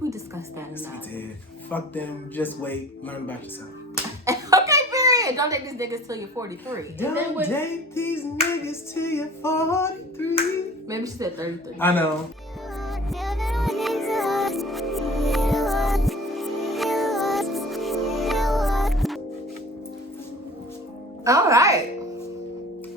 we discussed that enough. We did. Fuck them. Just wait. Learn about yourself. Okay, period. Don't date these niggas till you're 43. Don't date these niggas till you're 43. Maybe she said 33. I know. All right.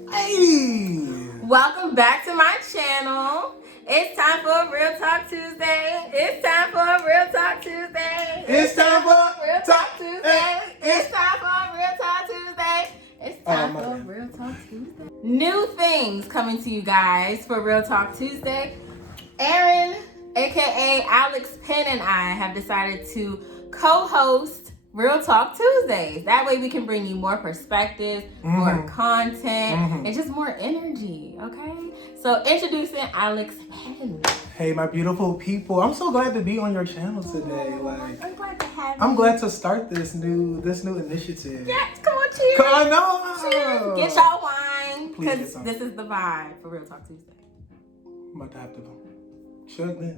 Hey. Welcome back to my channel. It's time for Real Talk Tuesday. It's time for Real Talk Tuesday. It's time for Real Talk Tuesday. It's time for Real Talk Tuesday. It's time for Real Talk Tuesday. New things coming to you guys for Real Talk Tuesday. Aaron, aka Alex Penn, and I have decided to co-host Real Talk Tuesdays. That way we can bring you more perspectives, more content, and just more energy, okay? So introducing Alex Penn. Hey, my beautiful people. I'm so glad to be on your channel today. I'm glad to have you. I'm glad to start this new initiative. Yes, come on, cheers. I know. Cheers. Get y'all wine, Please get because some. this is the vibe for Real Talk Tuesday. I'm about to have to chug this.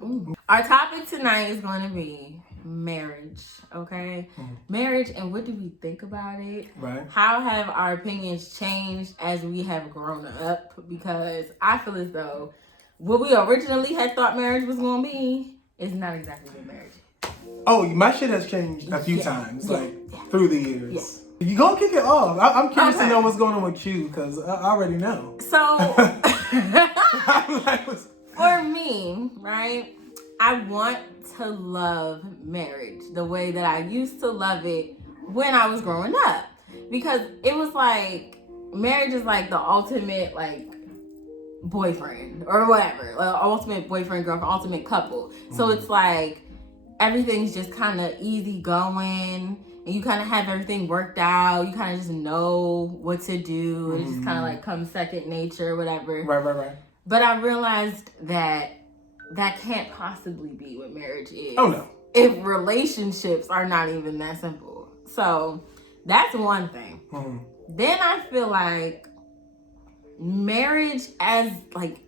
Ooh. Our topic tonight is going to be marriage, okay? Marriage, and what do we think about it? Right. How have our opinions changed as we have grown up? Because I feel as though what we originally had thought marriage was going to be is not exactly what marriage is. Oh, my shit has changed a few times, through the years. Yeah. You gonna kick it off. I'm curious to Okay. know what's going on with you, because I already know. So, I'm like, for me, right, I want to love marriage the way that I used to love it when I was growing up. Because it was like, marriage is like the ultimate, like, boyfriend or whatever. Ultimate boyfriend, girlfriend, ultimate couple. So it's like, everything's just kind of easy going. And you kind of have everything worked out. You kind of just know what to do. And it just kind of like comes second nature, whatever. Right. But I realized that can't possibly be what marriage is. Oh, no. If relationships are not even that simple. So that's one thing. Then I feel like marriage as like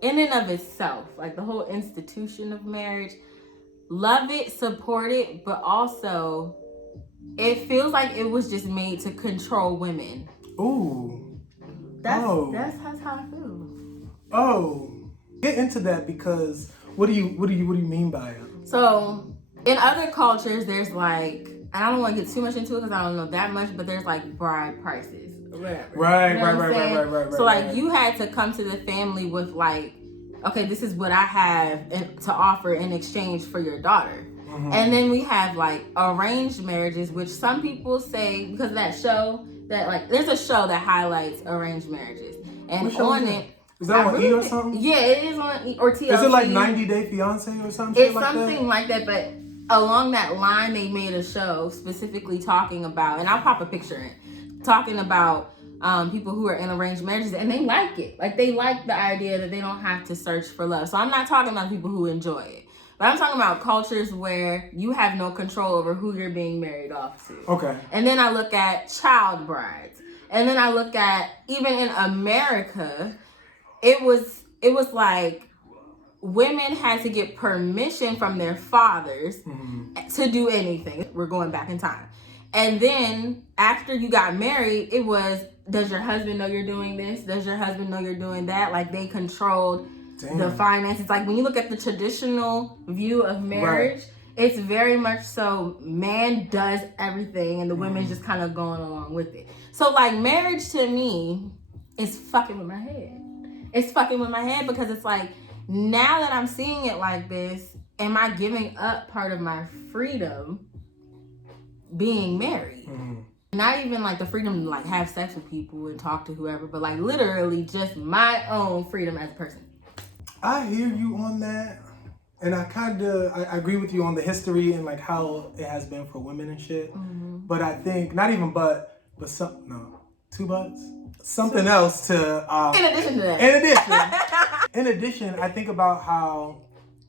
in and of itself, like the whole institution of marriage, love it, support it, but also it feels like it was just made to control women. Ooh. That's how I feel. Oh. Get into that, because what do you mean by it? So in other cultures, there's like, and I don't want to get too much into it because I don't know that much, but there's like bride prices or whatever. Right. You know what I'm saying? So like you had to come to the family with like, okay, this is what I have to offer in exchange for your daughter. And then we have like arranged marriages, which some people say, because of that show, that like there's a show that highlights arranged marriages, and on it. Is that on E or something? Yeah, it is on E or TLC. Is it like 90 Day Fiance or something? It's something like that, but along that line, they made a show specifically talking about, and I'll pop a picture in, talking about people who are in arranged marriages, and they like it. Like, they like the idea that they don't have to search for love. So I'm not talking about people who enjoy it, but I'm talking about cultures where you have no control over who you're being married off to. Okay. And then I look at child brides. And then I look at, even in America, it was like women had to get permission from their fathers to do anything. We're going back in time. And then after you got married, it was, does your husband know you're doing this? Does your husband know you're doing that? Like, they controlled the finances. Like, when you look at the traditional view of marriage, it's very much so man does everything and the women's just kind of going along with it. So like, marriage to me is fucking with my head. It's fucking with my head, because it's like, now that I'm seeing it like this, am I giving up part of my freedom being married? Not even like the freedom to like have sex with people and talk to whoever, but like literally just my own freedom as a person. I hear you on that. And I agree with you on the history and like how it has been for women and shit. But I think, not even two buts? Something else to... in addition to that. In addition, I think about how,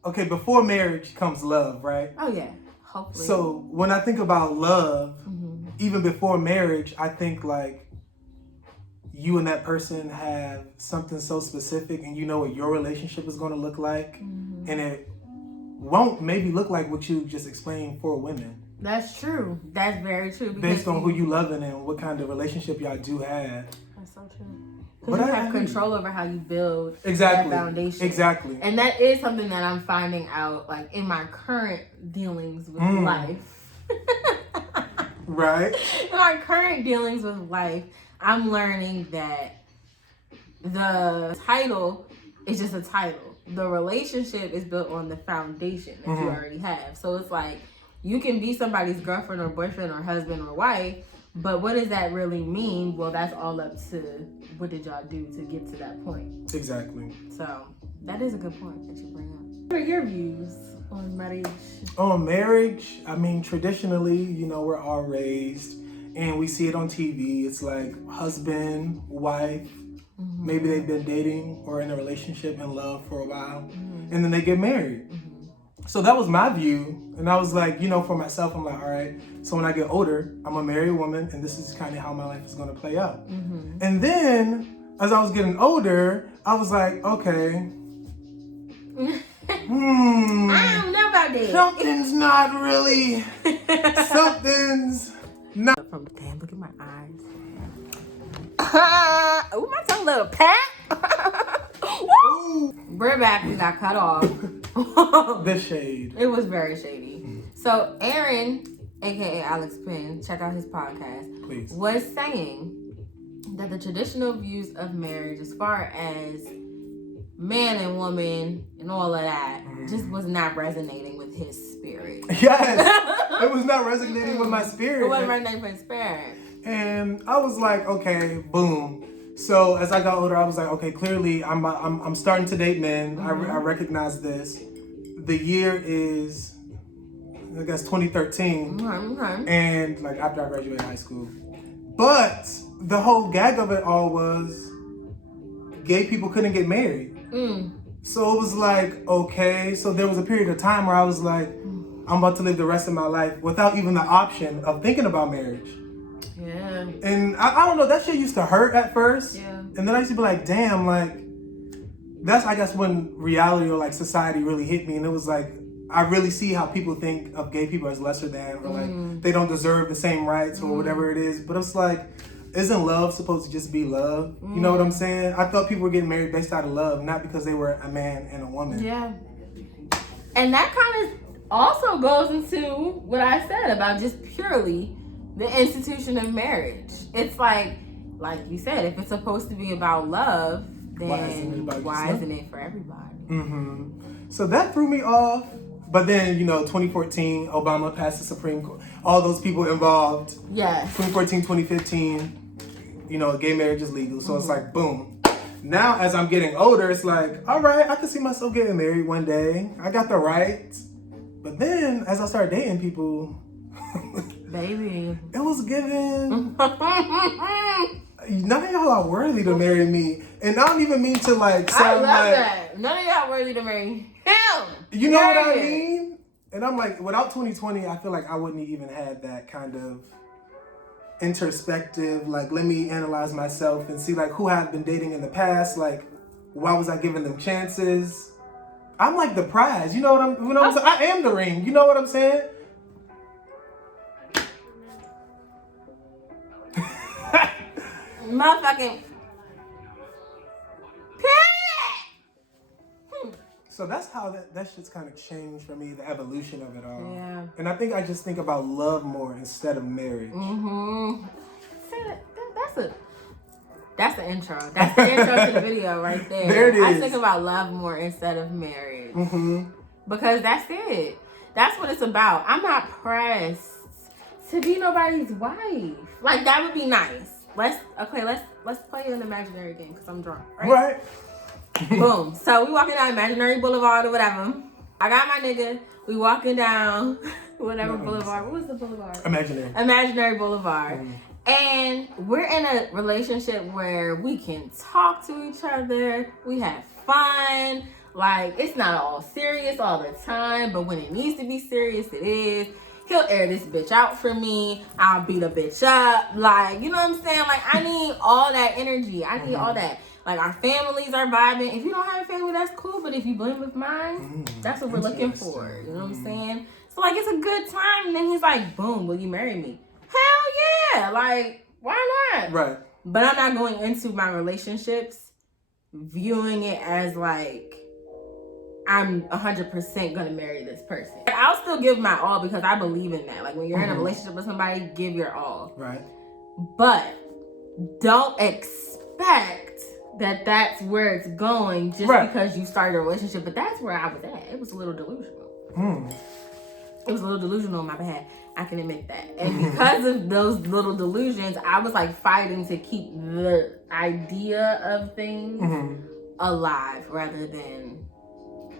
okay, before marriage comes love, right? Oh yeah, hopefully. So when I think about love, even before marriage, I think like you and that person have something so specific, and you know what your relationship is going to look like, and it won't maybe look like what you just explained for women. That's true. That's very true. Based on who you loving and what kind of relationship y'all do have. That's so true. Because you have control over how you build that foundation. Exactly. And that is something that I'm finding out, like, in my current dealings with life. Right. In my current dealings with life, I'm learning that the title is just a title. The relationship is built on the foundation that you already have. So it's like, you can be somebody's girlfriend or boyfriend or husband or wife, but what does that really mean? Well, that's all up to what did y'all do to get to that point. Exactly. So that is a good point that you bring up. What are your views on marriage? On marriage, I mean, traditionally, you know, we're all raised and we see it on TV. It's like husband, wife, maybe they've been dating or in a relationship and love for a while, and then they get married. So that was my view. And I was like, you know, for myself, I'm like, all right, so when I get older, I'm gonna marry a woman and this is kind of how my life is gonna play out. And then as I was getting older, I was like, okay, I don't know about that. something's not really, something's not. From damn, look at my eyes. Oh, my tongue a little pat. Ooh. We're back. We got cut off. The shade. It was very shady. So Aaron, aka Alex Penn, check out his podcast. Please. Was saying that the traditional views of marriage, as far as man and woman and all of that, just was not resonating with his spirit. Yes, it was not resonating with my spirit. It wasn't resonating with his spirit. And I was like, okay, boom. So as I got older, I was like, okay, clearly I'm starting to date men. I recognize this. The year is, I guess, 2013, and like after I graduated high school. But the whole gag of it all was gay people couldn't get married. So it was like, okay. So there was a period of time where I was like, I'm about to live the rest of my life without even the option of thinking about marriage. Yeah. And I don't know, that shit used to hurt at first. Yeah. And then I used to be like, damn, like, that's, I guess, when reality or like society really hit me. And it was like, I really see how people think of gay people as lesser than, or like, they don't deserve the same rights or whatever it is. But it's like, isn't love supposed to just be love? You know what I'm saying? I thought people were getting married based out of love, not because they were a man and a woman. Yeah. And that kind of also goes into what I said about just purely the institution of marriage. It's like you said, if it's supposed to be about love, then why isn't it for everybody? So that threw me off. But then, you know, 2014, Obama passed the Supreme Court. All those people involved. Yes. 2014, 2015, you know, gay marriage is legal. So it's like, boom. Now, as I'm getting older, it's like, all right, I can see myself getting married one day. I got the rights. But then, as I started dating people, baby, it was given. None of y'all are worthy to marry me. And I don't even mean to like sound that. None of y'all worthy to marry him. You know what I mean? And I'm like, without 2020, I feel like I wouldn't even had that kind of introspective, like, let me analyze myself and see like who I've been dating in the past. Like, why was I giving them chances? I'm like the prize. You know what I'm saying? I am the ring. You know what I'm saying? Motherfucking So that's how that shit's kind of changed for me, the evolution of it all. Yeah. And I think I just think about love more instead of marriage. That's the intro. That's the intro to the video right there. There it is. I think about love more instead of marriage. Because that's it. That's what it's about. I'm not pressed to be nobody's wife. Like, that would be nice. Let's play an imaginary game because I'm drunk. Right? Boom. So we walking down Imaginary Boulevard or whatever. I got my nigga. We walking down whatever boulevard. What was the boulevard? Imaginary Boulevard. And we're in a relationship where we can talk to each other. We have fun. Like, it's not all serious all the time, but when it needs to be serious, it is. He'll air this bitch out for me. I'll beat a bitch up. Like, you know what I'm saying? Like, I need all that energy. I need all that. Like, our families are vibing. If you don't have a family, that's cool. But if you blend with mine, that's what we're looking for. You know what I'm saying? So, like, it's a good time. And then he's like, boom, will you marry me? Hell yeah. Like, why not? Right. But I'm not going into my relationships viewing it as, like, I'm 100% gonna marry this person. I'll still give my all because I believe in that. Like, when you're in a relationship with somebody, give your all. Right. But don't expect that that's where it's going just because you started a relationship. But that's where I was at. It was a little delusional. It was a little delusional on my behalf. I can admit that. And because of those little delusions, I was like fighting to keep the idea of things alive rather than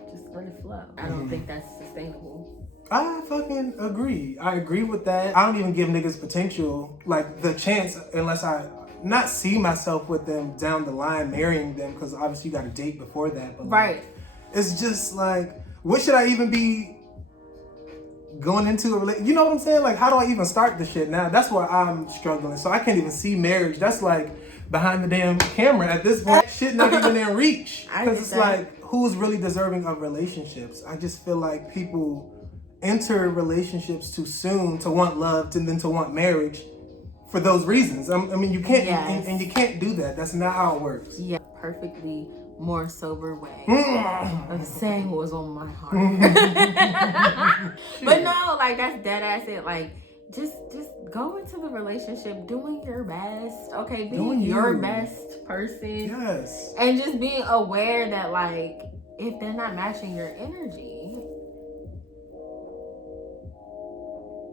just let it flow. I don't think that's sustainable. I fucking agree. I agree with that. I don't even give niggas potential, like the chance, unless I not see myself with them down the line marrying them, because obviously you got a date before that. But Right. Like, it's just like, what should I even be going into a relationship? You know what I'm saying? Like, how do I even start the shit now? That's where I'm struggling. So I can't even see marriage. That's like behind the damn camera at this point. Shit not even in reach. Because it's like, who's really deserving of relationships? I just feel like people enter relationships too soon to want love and then to want marriage for those reasons. I mean, you can't, and you can't do that. That's not how it works. Yeah, perfectly more sober way of saying what was on my heart. But no, like, that's dead ass it. Like, just go into the relationship doing your best, okay? Being your best person. Yes. And just being aware that, like, if they're not matching your energy,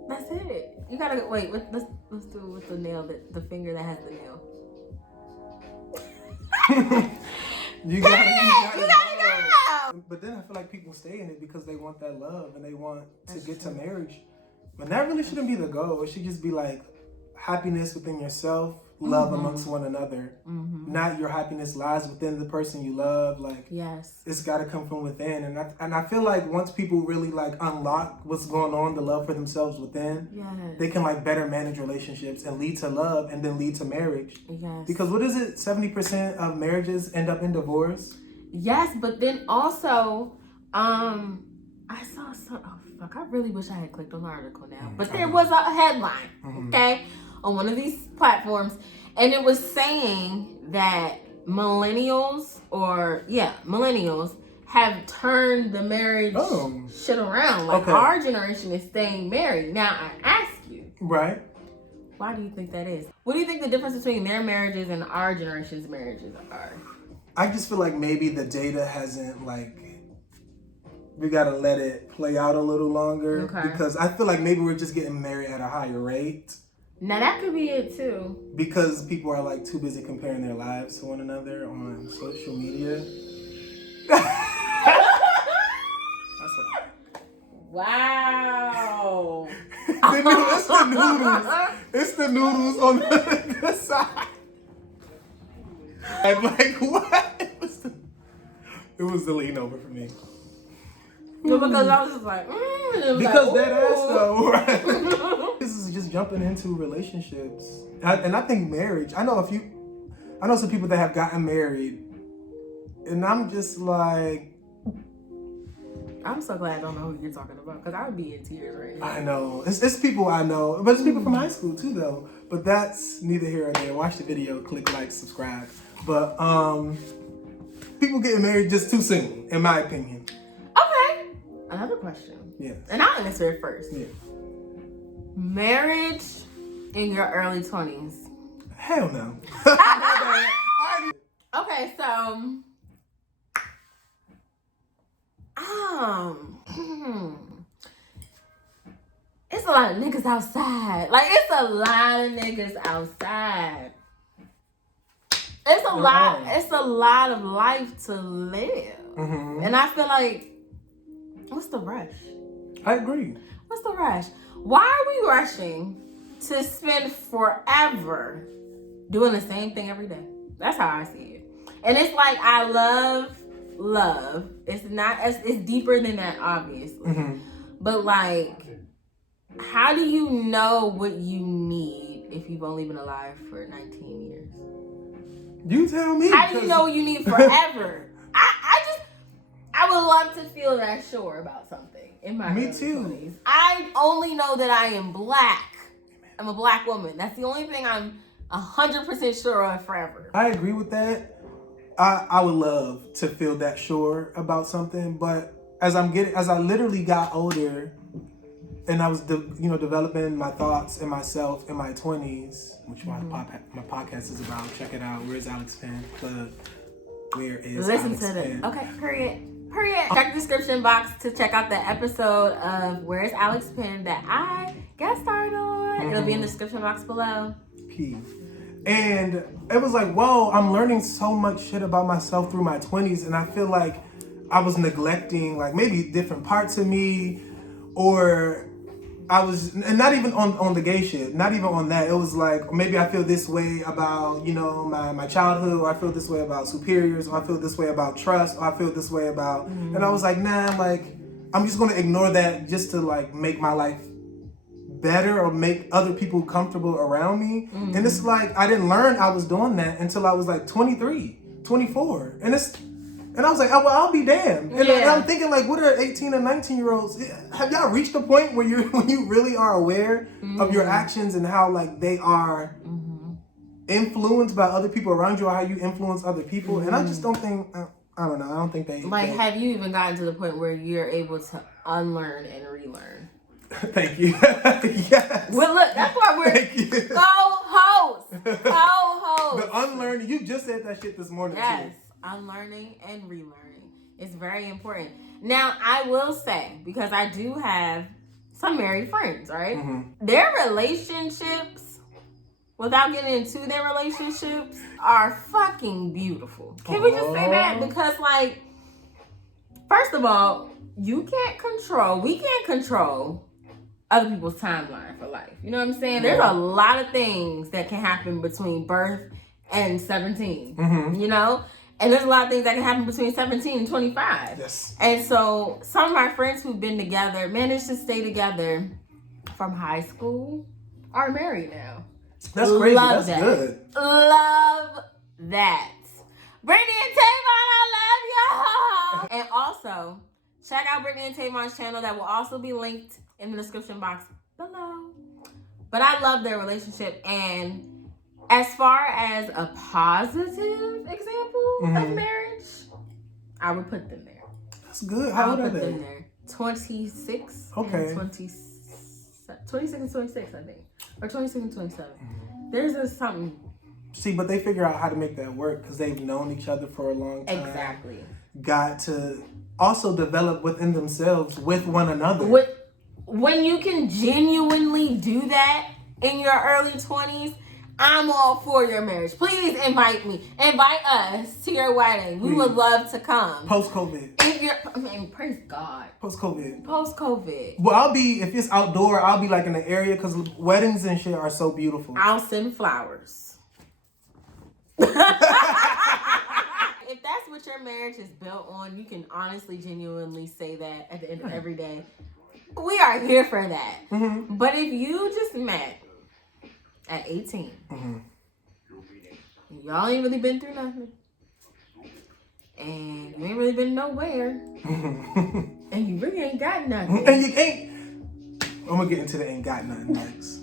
that's it. You gotta wait. Let's do it with the nail, the finger that has the nail. You gotta go. But then I feel like people stay in it because they want that love and they want to get to marriage. But that really shouldn't be the goal. It should just be like happiness within yourself, love amongst one another. Not your happiness lies within the person you love. Like, it's got to come from within. And I feel like once people really like unlock what's going on, the love for themselves within, they can like better manage relationships and lead to love and then lead to marriage. Because what is it? 70% of marriages end up in divorce. Yes, but then also, I saw some. Oh fuck! I really wish I had clicked on the article now, but there was a headline, okay, on one of these platforms, and it was saying that millennials have turned the marriage shit around. Like, our generation is staying married. Now I ask you, why do you think that is? What do you think the difference between their marriages and our generation's marriages are? I just feel like maybe the data hasn't, like, we gotta let it play out a little longer. Because I feel like maybe we're just getting married at a higher rate. Now that could be it too. Because people are like too busy comparing their lives to one another on social media. Wow. It's the noodles. It's the noodles on the side. I'm like, what? It was the lean over for me. No, because I was just like, because like, that ass though, right? This is just jumping into relationships, and I think marriage. I know some people that have gotten married, and I'm just like, I'm so glad I don't know who you're talking about, because I would be in tears right now. I know it's people I know, but it's people from high school too, though. But that's neither here or there. Watch the video, click like, subscribe. But people getting married just too soon, in my opinion. Okay. Another question. Yes. And I'll answer it first. Yeah. Marriage in your early 20s. Hell no. Okay, so it's a lot of niggas outside. Like, it's a lot of niggas outside. It's a lot of life to live. And I feel like, what's the rush? I agree. What's the rush? Why are we rushing to spend forever doing the same thing every day? That's how I see it. And it's like, I love. It's deeper than that, obviously. But like, how do you know what you need if you've only been alive for 19 years? You tell me. How do you know you need forever? I would love to feel that sure about something in my Me early too. 20s. I only know that I am black. I'm a black woman. That's the only thing I'm 100% sure of forever. I agree with that. I would love to feel that sure about something, but as I literally got older, and I was developing my thoughts and myself in my 20s, which my podcast is about. Check it out. Where's Alex Penn? Where is Listen Alex to Penn? this. Okay, period. Check the description box to check out the episode of Where's Alex Penn that I guest starred on. It'll be in the description box below. Key. And it was like, whoa, I'm learning so much shit about myself through my 20s, and I feel like I was neglecting like maybe different parts of me, or I was, and not even on the gay shit, not even on that. It was like, maybe I feel this way about, my childhood, or I feel this way about superiors, or I feel this way about trust, or I feel this way about, and I was like, nah, like, I'm just gonna ignore that just to like make my life better or make other people comfortable around me. And it's like, I didn't learn I was doing that until I was like 23, 24. And I was like, oh, well, I'll be damned. And I'm thinking, like, what are 18 and 19-year-olds? Have y'all reached the point where when you really are aware of your actions and how, like, they are influenced by other people around you, or how you influence other people? And I just don't think, I don't know, I don't think they... Like, have you even gotten to the point where you're able to unlearn and relearn? Thank you. Yes. Well, look, that's why we're co-hosts. The unlearning, you just said that shit this morning, yes. too. Unlearning and relearning is very important. Now, I will say, because I do have some married friends, right? Their relationships, without getting into their relationships, are fucking beautiful. Can we just say that? Because, like, first of all, we can't control other people's timeline for life. You know what I'm saying? There's a lot of things that can happen between birth and 17, you know? And there's a lot of things that can happen between 17 and 25. Yes. And so some of my friends who've been together, managed to stay together from high school, are married now. That's crazy. Love That's that. good. Love that. Brittany and Tavon, I love y'all. And also, check out Brittany and Tavon's channel. That will also be linked in the description box below. But I love their relationship, and as far as a positive example of marriage, I would put them there. That's good. How old are put they? them there. 26. Okay. And 26 and 26, I think. Or 26 and 27. There's just something. See, but they figure out how to make that work because they've known each other for a long time. Exactly. Got to also develop within themselves with one another. When you can genuinely do that in your early 20s, I'm all for your marriage. Please invite me. Invite us to your wedding. We would love to come. Post-COVID. Praise God. Post-COVID. Post-COVID. Well, if it's outdoor, I'll be like in the area because weddings and shit are so beautiful. I'll send flowers. If that's what your marriage is built on, you can honestly, genuinely say that at the end of every day. We are here for that. But if you just met at 18, y'all ain't really been through nothing, and you ain't really been nowhere, and you really ain't got nothing, and you ain't. I'm gonna get into the ain't got nothing next.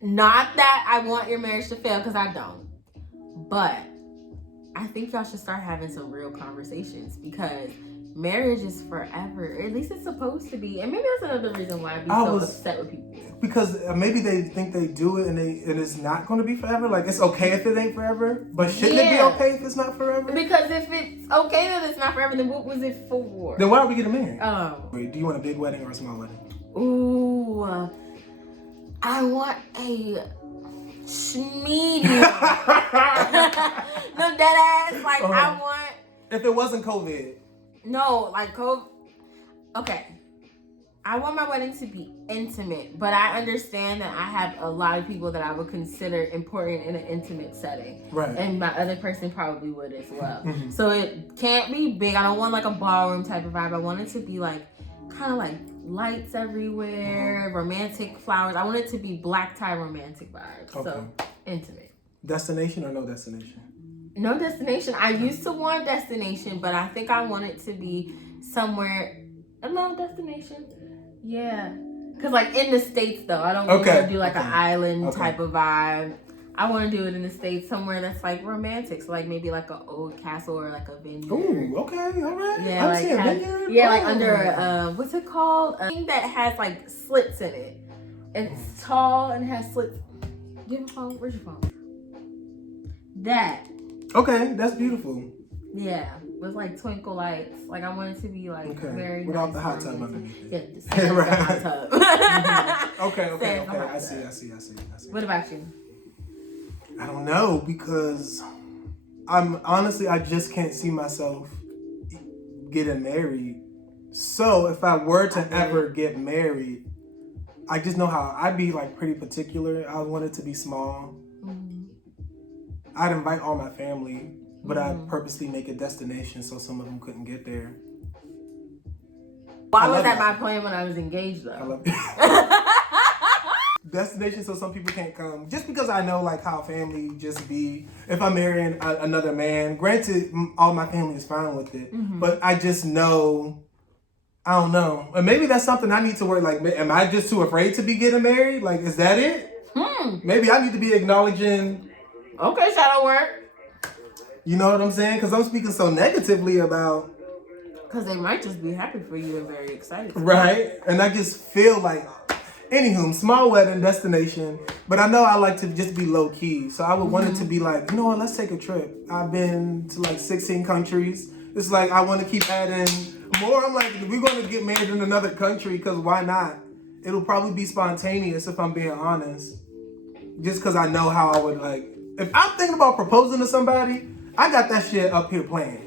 Not that I want your marriage to fail, because I don't, but I think y'all should start having some real conversations, because marriage is forever. Or at least it's supposed to be. And maybe that's another reason why I'd be so upset with people. Because maybe they think they do it and it's not going to be forever. Like, it's okay if it ain't forever. But shouldn't it be okay if it's not forever? Because if it's okay that it's not forever, then what was it for? Then why are we getting married? Oh. Wait, do you want a big wedding or a small wedding? Ooh. I want a schmeedy. No, dead ass. Like, I want... If it wasn't COVID... No, like COVID. Okay. I want my wedding to be intimate, but I understand that I have a lot of people that I would consider important in an intimate setting. Right. And my other person probably would as well. So it can't be big. I don't want like a ballroom type of vibe. I want it to be like kind of like lights everywhere, romantic flowers. I want it to be black tie romantic vibes. Okay. So intimate. Destination or no destination? No destination. I used to want destination, but I think I want it to be somewhere. No destination. Yeah. Because, like, in the States, though, I don't want to do, like, an island type of vibe. I want to do it in the States, somewhere that's, like, romantic. So, like, maybe, like, an old castle or, like, a vineyard. Ooh, okay, all right. Yeah, like, vineyard. Yeah, like, under, what's it called? A thing that has, like, slits in it. It's tall and has slits. Do you have a phone? Where's your phone? That. Okay, that's beautiful. Yeah, with like twinkle lights. Like I want it to be like very without nice the hot tub underneath. Yeah, the hot tub. Okay. I see. What about you? I don't know because I just can't see myself getting married. So if I were to ever get married, I just know how I'd be like pretty particular. I want it to be small. I'd invite all my family, but I'd purposely make a destination so some of them couldn't get there. Why was that my plan when I was engaged, though? I love it. Destination so some people can't come. Just because I know like how family just be. If I'm marrying another man, granted, all my family is fine with it, but I just know, I don't know. And maybe that's something I need to work. Like, am I just too afraid to be getting married? Like, is that it? Maybe I need to be acknowledging. Okay, shadow work. You know what I'm saying? Because I'm speaking so negatively about. Because they might just be happy for you and very excited. Right? And I just feel like, anywho, small wedding destination. But I know I like to just be low key. So I would want it to be like, you know what, let's take a trip. I've been to like 16 countries. It's like, I want to keep adding more. I'm like, we're going to get married in another country because why not? It'll probably be spontaneous if I'm being honest. Just because I know how I would like. If I'm thinking about proposing to somebody, I got that shit up here playing.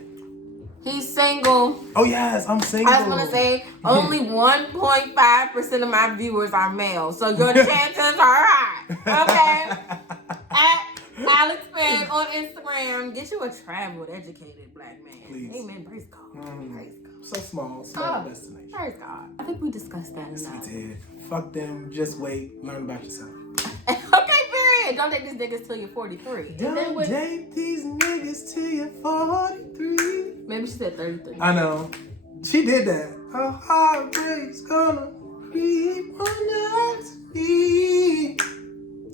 He's single. Oh, yes, I'm single. I was going to say, only 1.5% of my viewers are male. So your chances are high. Okay? At Alex Fan on Instagram. Get you a traveled, educated black man. Please. Amen. Praise God. Praise God. So small destination. Praise God. I think we discussed that enough. We did. Fuck them. Just wait. Learn about yourself. Okay, period. Don't date these niggas till you're 43. Don't date these niggas till you're 43. Maybe she said 33. I know. She did that. A heartbreak's gonna creep on me.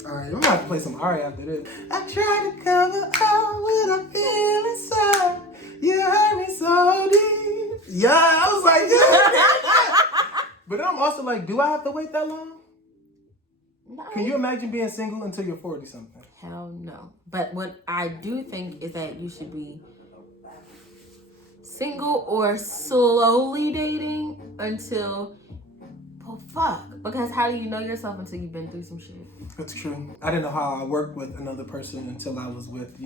Alright, I'm gonna have to play some Ari after this. I try to cover up what I feel inside. You hurt me so deep. Yeah, I was like, yeah. But I'm also like, do I have to wait that long? No. Can you imagine being single until you're 40 something? Hell no. But what I do think is that you should be single or slowly dating until, because how do you know yourself until you've been through some shit? That's true. I didn't know how I worked with another person until I was with,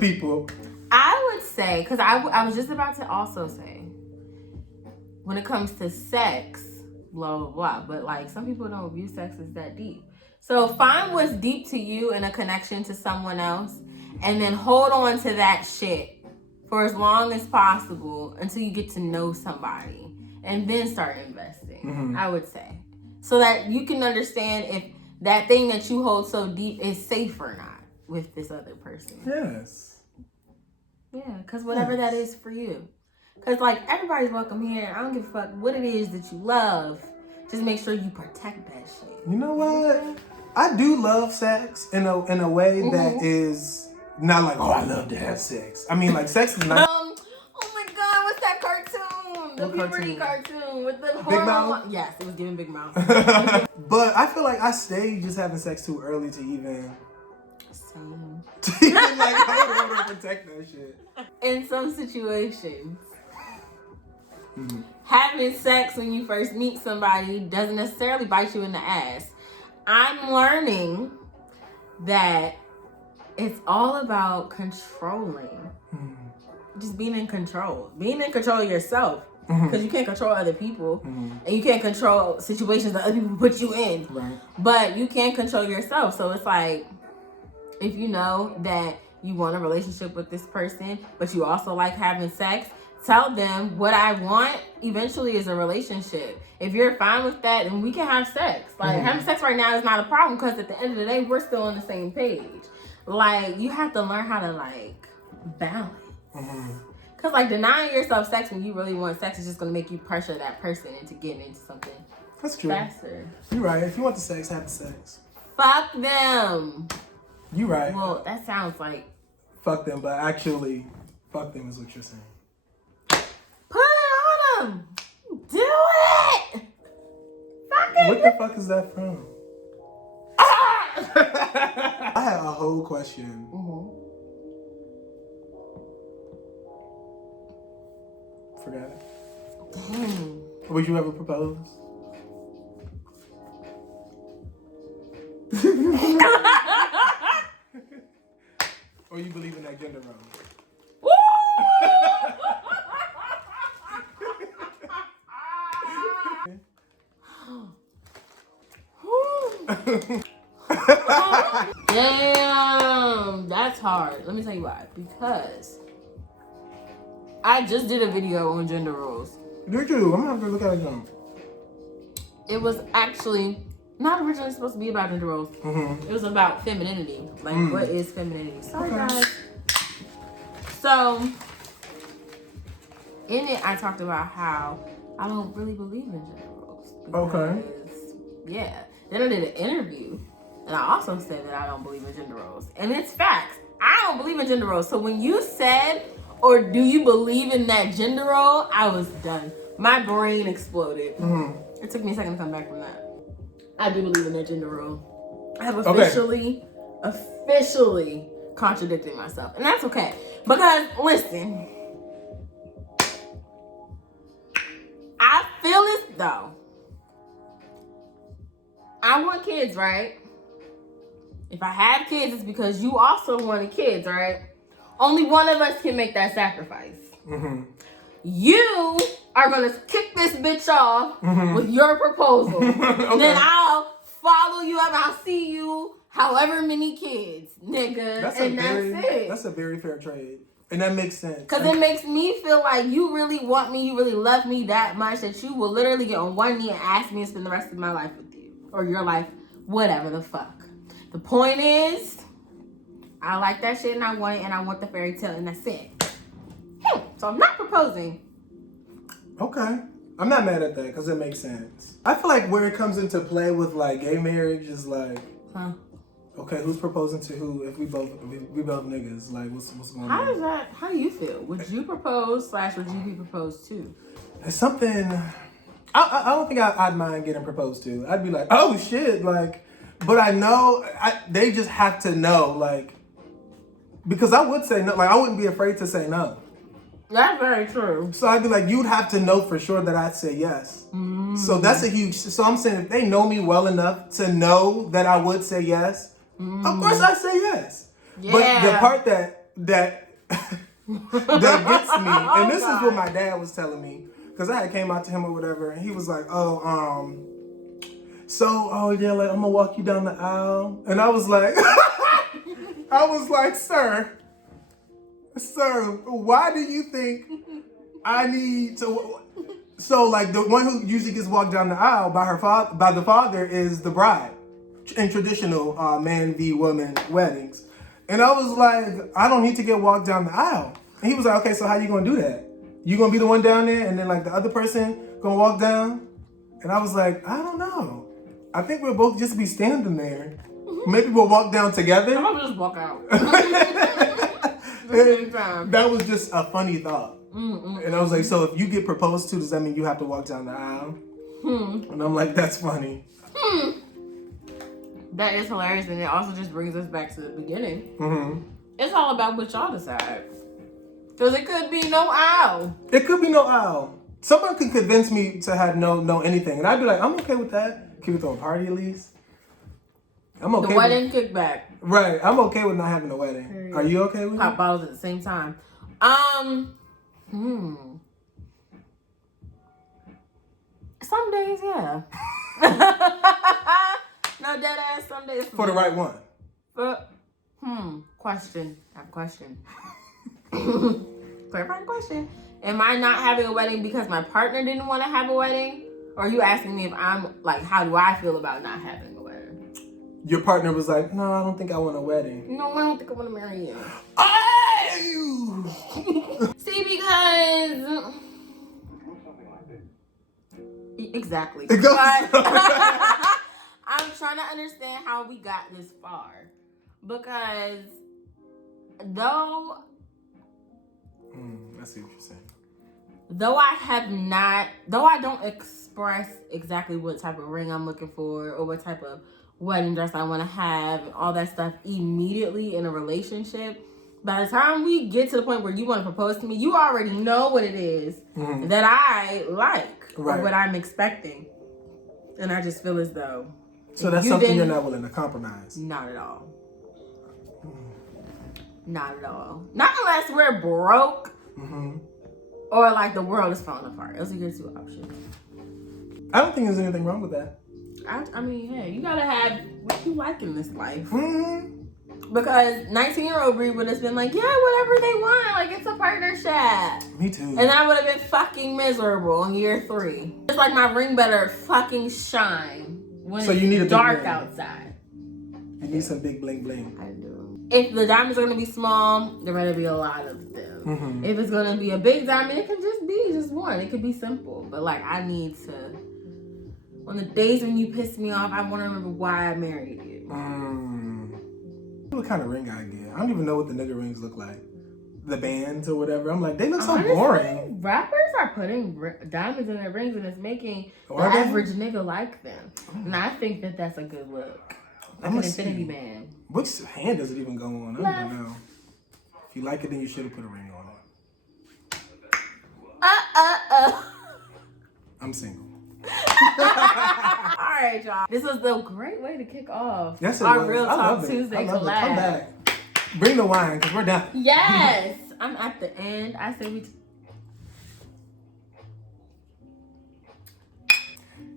people. I would say, because I was just about to also say, when it comes to sex, blah, blah, blah, but like some people don't view sex as that deep. So find what's deep to you in a connection to someone else and then hold on to that shit for as long as possible until you get to know somebody and then start investing, I would say. So that you can understand if that thing that you hold so deep is safe or not with this other person. Yes. Yeah, because whatever that is for you. Because, like, everybody's welcome here. I don't give a fuck what it is that you love. Just make sure you protect that shit. You know what? I do love sex in a way that is not like, oh, I love to have sex. I mean, like, sex is not... Oh my God, what's that cartoon? The puberty cartoon with the Big Mouth? Yes, it was giving Big Mouth. But I feel like I stayed just having sex too early to even... Same. like, I would want to protect that shit. In some situations, having sex when you first meet somebody doesn't necessarily bite you in the ass. I'm learning that it's all about controlling. Just being in control. Being in control of yourself. Because you can't control other people. And you can't control situations that other people put you in. Right. But you can control yourself. So it's like, if you know that you want a relationship with this person, but you also like having sex, tell them what I want eventually is a relationship. If you're fine with that, then we can have sex. Like, having sex right now is not a problem because at the end of the day, we're still on the same page. like you have to learn how to like balance. Mm-hmm. Cause like denying yourself sex when you really want sex is just gonna make you pressure that person into getting into something That's true. faster. You're right. If you want the sex, have the sex. Fuck them. You right. Well, that sounds like Fuck them, but actually, fuck them is what you're saying. put it on them. Do it. Fuck it. What the fuck is that from? I had a whole question. Forgot it. Dang. Would you ever propose? Or you believe in that gender role? Damn, that's hard. Let me tell you why. Because I just did a video on gender roles. Did you? I'm gonna have to look at it now. It was actually not originally supposed to be about gender roles. Mm-hmm. It was about femininity. Like, what is femininity? Sorry, guys. So, in it, I talked about how I don't really believe in gender roles. Okay. Yeah. Then I did an interview, and I also said that I don't believe in gender roles. And it's facts. I don't believe in gender roles. So when you said, or do you believe in that gender role, I was done. My brain exploded. Mm-hmm. It took me a second to come back from that. I do believe in that gender role. I have officially contradicted myself. And that's okay. Because, listen, I feel as though I want kids, right? If I have kids, it's because you also wanted kids, right? Only one of us can make that sacrifice. Mm-hmm. You are gonna kick this bitch off with your proposal. Okay. Then I'll follow you up. I'll see you however many kids, nigga. That's it. That's a very fair trade. And that makes sense. Because it makes me feel like you really want me, you really love me that much that you will literally get on one knee and ask me to spend the rest of my life with you. Or your life, whatever the fuck. The point is, I like that shit and I want it and I want the fairy tale and that's it. So I'm not proposing. Okay. I'm not mad at that because it makes sense. I feel like where it comes into play with like gay marriage is like, okay, who's proposing to who if we both niggas? Like what's going on? How do you feel? Would you propose / would you be proposed to? It's something I don't think I'd mind getting proposed to. I'd be like, oh shit, like, but I know they just have to know, like, because I would say no, like I wouldn't be afraid to say no. That's very true. So I'd be like, you'd have to know for sure that I'd say yes. So that's a huge, so I'm saying if they know me well enough to know that I would say yes, of course I'd say yes. Yeah. But the part that that gets me, and this is what my dad was telling me, because I had came out to him or whatever, and he was like, oh yeah, like I'm gonna walk you down the aisle. And I was like, sir, why do you think I need to? So like the one who usually gets walked down the aisle by the father is the bride in traditional man v woman weddings. And I was like, I don't need to get walked down the aisle. And he was like, okay, so how you gonna do that? You gonna be the one down there and then like the other person gonna walk down? And I was like, I don't know. I think we'll both just be standing there. Maybe we'll walk down together. I'm gonna just walk out. That was just a funny thought. And I was like, so if you get proposed to, does that mean you have to walk down the aisle? And I'm like, that's funny. That is hilarious, and it also just brings us back to the beginning. It's all about what y'all decide. Because it could be no aisle. It could be no aisle. Someone could convince me to have no anything. And I'd be like, I'm okay with that. Can we throw a party at least? I'm okay. The wedding kickback. Right. I'm okay with not having a wedding. Are you okay with Pop it? bottles at the same time. Some days, yeah. No, dead ass, some days. For the right one. Question. I have a question. Clarifying question. Am I not having a wedding because my partner didn't want to have a wedding? Or are you asking me if I'm, like, how do I feel about not having a wedding? your partner was like, no, I don't think I want a wedding. No, I don't think I want to marry you. Oh! See, because exactly. It goes- But I'm trying to understand how we got this far, because though I see what you're saying. though I don't express exactly what type of ring I'm looking for or what type of wedding dress I want to have and all that stuff immediately in a relationship, by the time we get to the point where you want to propose to me, you already know what it is that I like or what I'm expecting. And I just feel as though... So that's something you're not willing to compromise? Not at all. Not at all. Not unless we're broke or like the world is falling apart. Those are your two options. I don't think there's anything wrong with that. I mean, hey, you gotta have what you like in this life. Because 19-year-old Brie would have been like, yeah, whatever they want. Like, it's a partnership. Me too. And I would have been fucking miserable in year 3. It's like my ring better fucking shine when so it's you need a dark bling. outside. You need some big bling bling. I do. If the diamonds are going to be small, there better be a lot of them. If it's going to be a big diamond, it can just be just one. It could be simple. But, like, I need to... On the days when you piss me off, I want to remember why I married you. What kind of ring I get? I don't even know what the nigga rings look like. The bands or whatever. I'm like, they look so Honestly, boring. Rappers are putting diamonds in their rings and it's making the Are they? average nigga like them. And I think that that's a good look. Like an infinity band. Which hand does it even go on? I don't Left. even know. If you like it, then you should have put a ring on it. I'm single. All right, y'all. This was the great way to kick off Yes, it our was. Real I Talk love it. Tuesday I love it. collab. Come back. Bring the wine, because we're done. Yes. I'm at the end. I say we...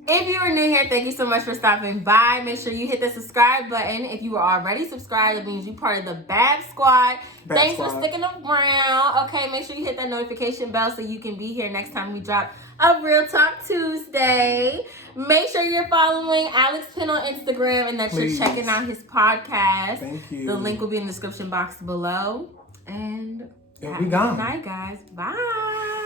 If you are new here, thank you so much for stopping by. Make sure you hit the subscribe button. If you are already subscribed, it means you're part of the Bab Squad. Thanks for sticking around. Okay, make sure you hit that notification bell so you can be here next time we drop a Real Talk Tuesday. Make sure you're following Alex Penn on Instagram and that you're checking out his podcast. Thank you. The link will be in the description box below. And we gone. Good night, guys. Bye.